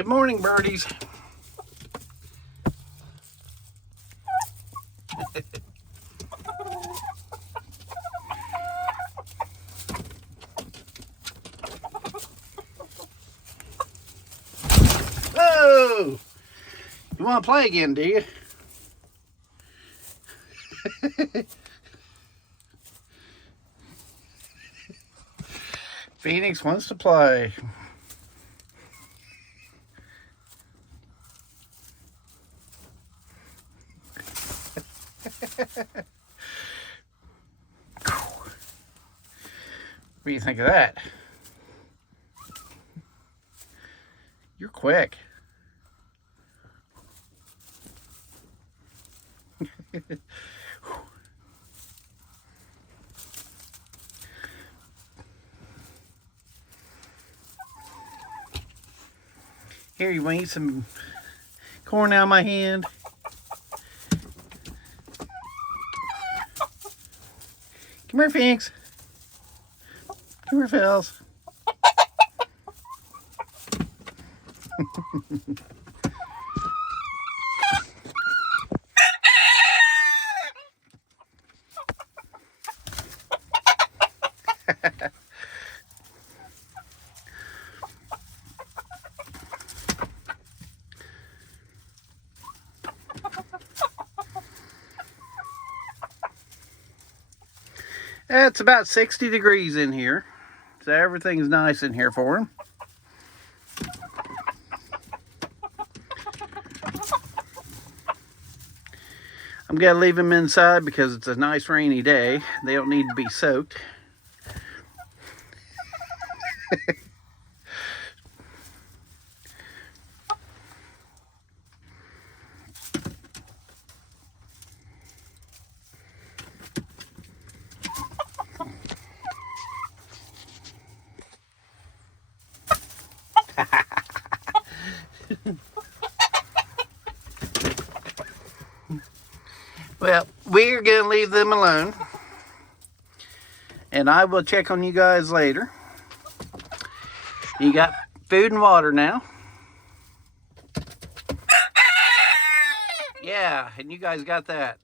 Good morning, birdies. Whoa! You want to play again, do you? Phoenix wants to play. What do you think of that? You're quick. Here, you want to eat some corn out of my hand? Come here, Phoenix. Come here, Phils. It's about 60 degrees in here, so everything's nice in here for him. I'm going to leave them inside because it's a nice rainy day. They don't need to be soaked. Well, we're going to leave them alone. And I will check on you guys later. You got food and water now. Yeah, and you guys got that.